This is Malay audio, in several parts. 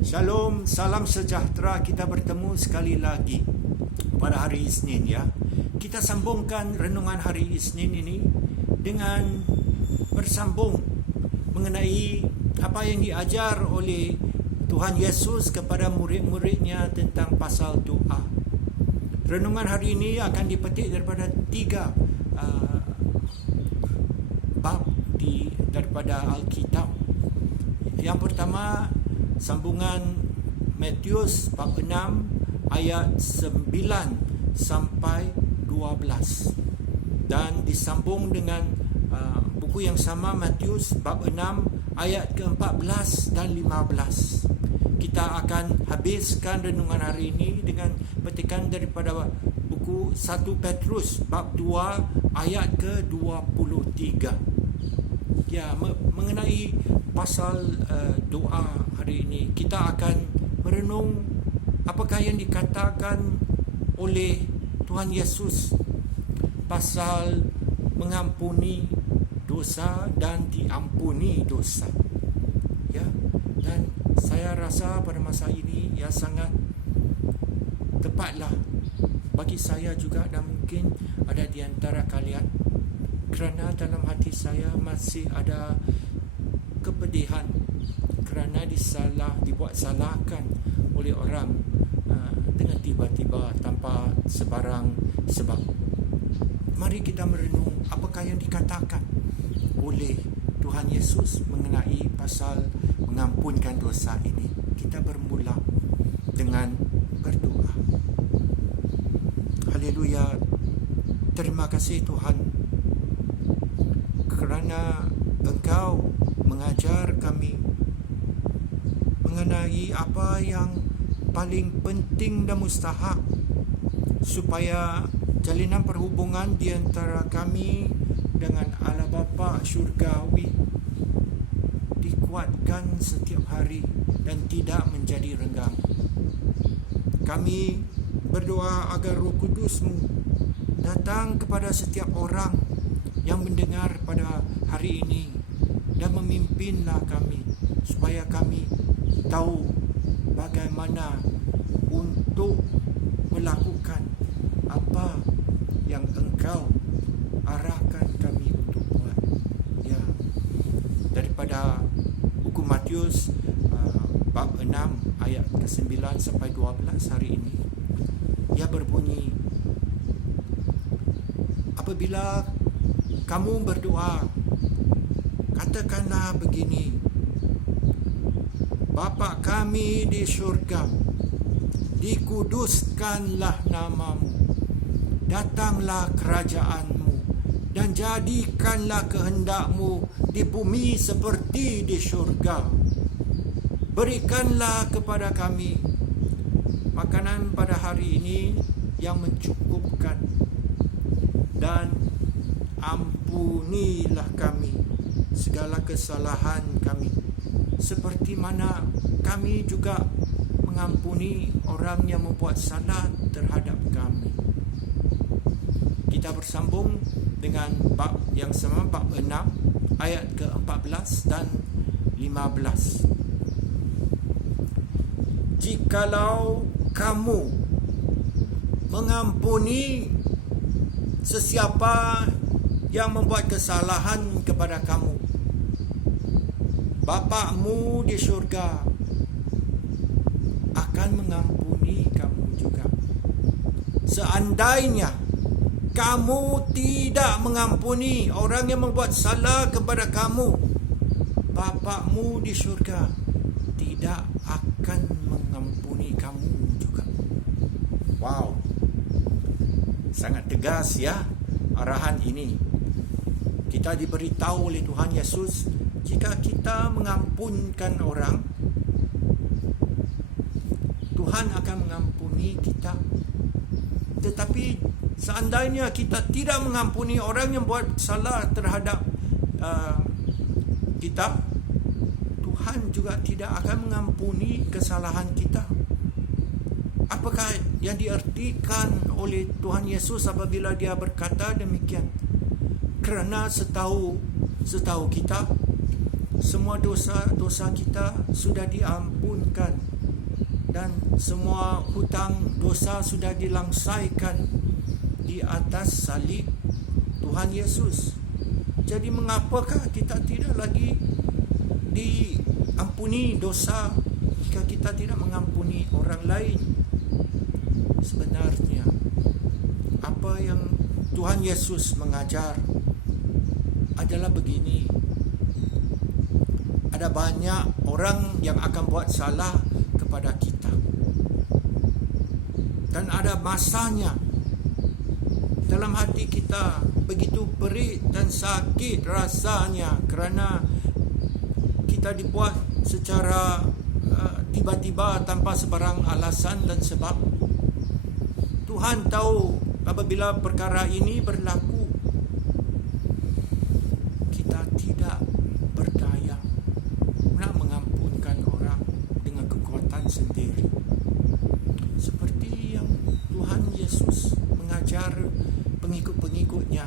Shalom, salam sejahtera. Kita bertemu sekali lagi pada hari Isnin ya. Kita sambungkan renungan hari Isnin ini dengan bersambung mengenai apa yang diajar oleh Tuhan Yesus kepada murid-muridnya tentang pasal doa. Renungan hari ini akan dipetik daripada 3 bab daripada Alkitab. Yang pertama, sambungan Matius bab 6 ayat 9 sampai 12, dan disambung dengan buku yang sama, Matius bab 6 ayat ke-14 dan 15. Kita akan habiskan renungan hari ini dengan petikan daripada buku 1 Petrus bab 2 ayat ke-23. Ya, mengenai pasal doa hari ini, kita akan merenung apakah yang dikatakan oleh Tuhan Yesus pasal mengampuni dosa dan diampuni dosa. Ya, dan saya rasa pada masa ini ya sangat tepatlah bagi saya juga, dan mungkin ada di antara kalian, kerana dalam hati saya masih ada kepedihan kerana dibuat salahkan oleh orang dengan tiba-tiba tanpa sebarang sebab. Mari kita merenung apakah yang dikatakan oleh Tuhan Yesus mengenai pasal mengampunkan dosa ini. Kita bermula dengan berdoa. Haleluya. Terima kasih Tuhan kerana Engkau mengajar kami mengenai apa yang paling penting dan mustahak supaya jalinan perhubungan di antara kami dengan Allah Bapa Syurgawi dikuatkan setiap hari dan tidak menjadi renggang. Kami berdoa agar Roh Kudus-Mu datang kepada setiap orang yang mendengar pada hari ini dan memimpinlah kami supaya kami tahu bagaimana untuk melakukan apa yang Engkau arahkan kami untuk buat. Ya, daripada buku Matius bab 6 ayat ke-9 sampai 12 hari ini, ia berbunyi, apabila kamu berdoa, katakanlah begini: Bapa kami di syurga, dikuduskanlah namamu, datanglah kerajaanmu, dan jadikanlah kehendakmu di bumi seperti di syurga. Berikanlah kepada kami makanan pada hari ini yang mencukupkan, dan ampunilah kami segala kesalahan kami, seperti mana kami juga mengampuni orang yang membuat salah terhadap kami. Kita bersambung dengan bab yang sama, bab 6 ayat ke-14 dan 15. Jikalau kamu mengampuni sesiapa yang membuat kesalahan kepada kamu, Bapa-Mu di syurga akan mengampuni kamu juga. Seandainya kamu tidak mengampuni orang yang membuat salah kepada kamu, Bapa-Mu di syurga tidak akan mengampuni kamu juga. Wow, sangat tegas ya arahan ini. Kita diberitahu oleh Tuhan Yesus, jika kita mengampunkan orang, Tuhan akan mengampuni kita. Tetapi seandainya kita tidak mengampuni orang yang buat salah terhadap kita, Tuhan juga tidak akan mengampuni kesalahan kita. Apakah yang diartikan oleh Tuhan Yesus apabila dia berkata demikian? Kerana setahu kita, semua dosa-dosa kita sudah diampunkan dan semua hutang dosa sudah dilangsaikan di atas salib Tuhan Yesus. Jadi mengapakah kita tidak lagi diampuni dosa jika kita tidak mengampuni orang lain? Sebenarnya apa yang Tuhan Yesus mengajar adalah begini. Ada banyak orang yang akan buat salah kepada kita. Dan ada masanya dalam hati kita begitu perit dan sakit rasanya kerana kita dibuat secara tiba-tiba tanpa sebarang alasan dan sebab. Tuhan tahu apabila perkara ini berlaku, kita tidak berdaya nak mengampunkan orang dengan kekuatan sendiri. Seperti yang Tuhan Yesus mengajar pengikut-pengikutnya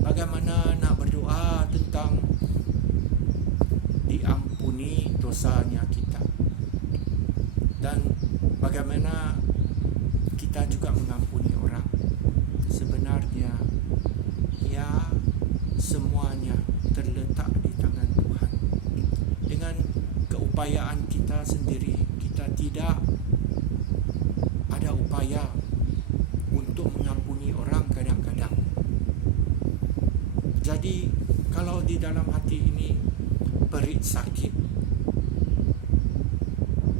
bagaimana nak berdoa tentang diampuni dosanya kita, dan bagaimana kita juga mengampuni orang. Sebenarnya ya, semuanya terletak di tangan Tuhan. Dengan keupayaan kita sendiri, kita tidak ada upaya untuk mengampuni orang kadang-kadang. Jadi kalau di dalam hati ini perit sakit,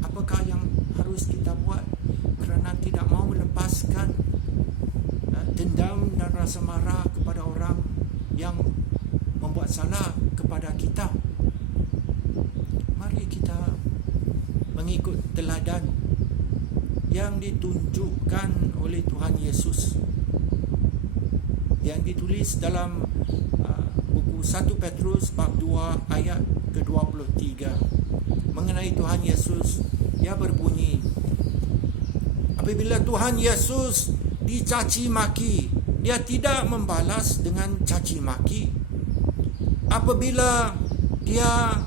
apakah yang harus kita buat kerana tidak mau melepaskan dendam dan rasa marah kepada orang yang membuat salah kepada kita? Mari kita mengikut teladan yang ditunjukkan oleh Tuhan Yesus, yang ditulis dalam buku 1 Petrus bab 2 ayat ke-23 mengenai Tuhan Yesus. Ia berbunyi, apabila Tuhan Yesus dicaci maki, dia tidak membalas dengan caci maki. Apabila dia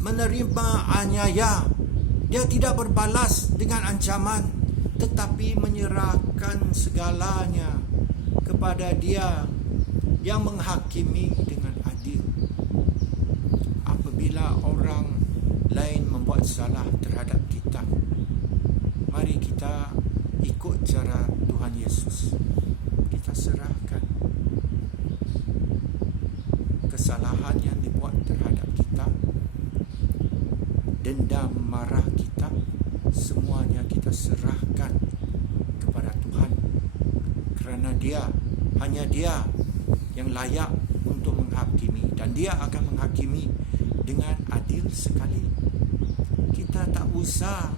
menerima aniaya, dia tidak berbalas dengan ancaman, tetapi menyerahkan segalanya kepada Dia yang menghakimi dengan adil. Apabila orang lain membuat salah terhadap kita, mari kita ikut cara Tuhan Yesus. Kita serahkan kesalahan yang dibuat terhadap kita, dendam, marah kita, semuanya kita serahkan kepada Tuhan. Kerana hanya Dia yang layak untuk menghakimi, dan Dia akan menghakimi dengan adil sekali. Kita tak usah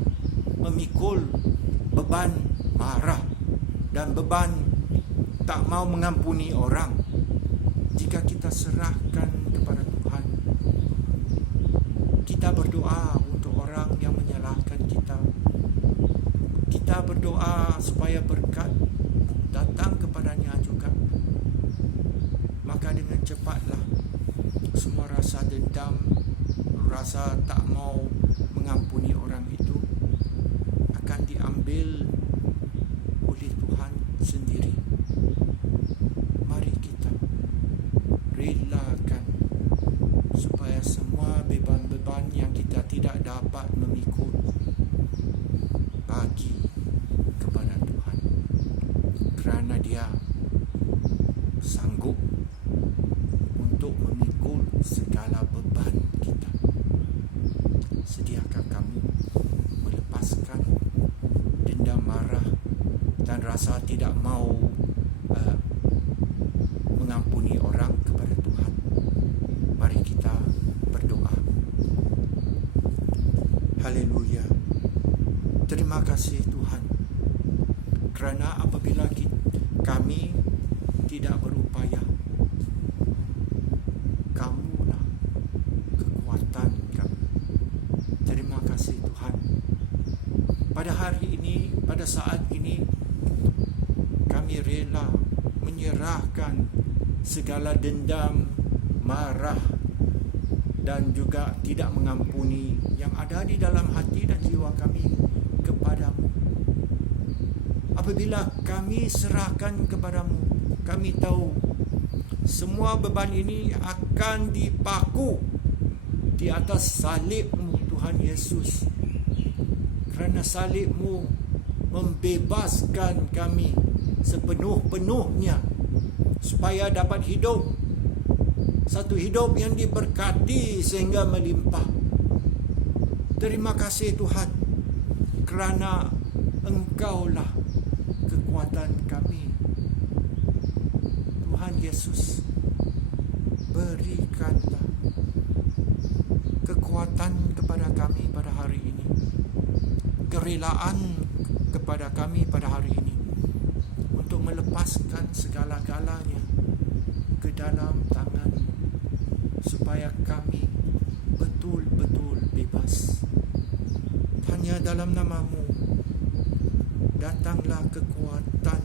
memikul beban marah dan beban tak mau mengampuni orang. Jika kita serahkan kepada Tuhan, kita berdoa untuk orang yang menyalahkan kita. Kita berdoa supaya berkat datang kepadanya juga. Maka dengan cepatlah semua rasa dendam, rasa tak mau mengampuni orang itu akan diambil oleh Tuhan sendiri. Mari kita relakan supaya semua beban-beban yang kita tidak dapat memikul bagi kepada Tuhan, kerana Dia sanggup untuk memikul segala beban kita. Sediakah kamu melepaskan dendam, marah dan rasa tidak mau mengampuni orang kepada Tuhan? Mari kita berdoa. Haleluya. Terima kasih Tuhan, kerana apabila kami tidak berupaya, Kamulah kekuatan kami. Terima kasih Tuhan. Pada hari ini, pada saat ini, kami rela menyerahkan segala dendam, marah dan juga tidak mengampuni yang ada di dalam hati dan jiwa kami kepadamu. Apabila kami serahkan kepadamu, kami tahu semua beban ini akan dipaku di atas salib-Mu Tuhan Yesus. Kerana salib-Mu membebaskan kami sepenuh-penuhnya supaya dapat hidup, satu hidup yang diberkati sehingga melimpah. Terima kasih Tuhan, kerana Engkaulah kekuatan kami. Tuhan Yesus, berikanlah kekuatan kepada kami pada hari ini, kerelaan kepada kami pada hari ini, untuk melepaskan segala-galanya ke dalam tangan-Mu, supaya kami betul-betul bebas. Hanya dalam nama-Mu datanglah kekuatan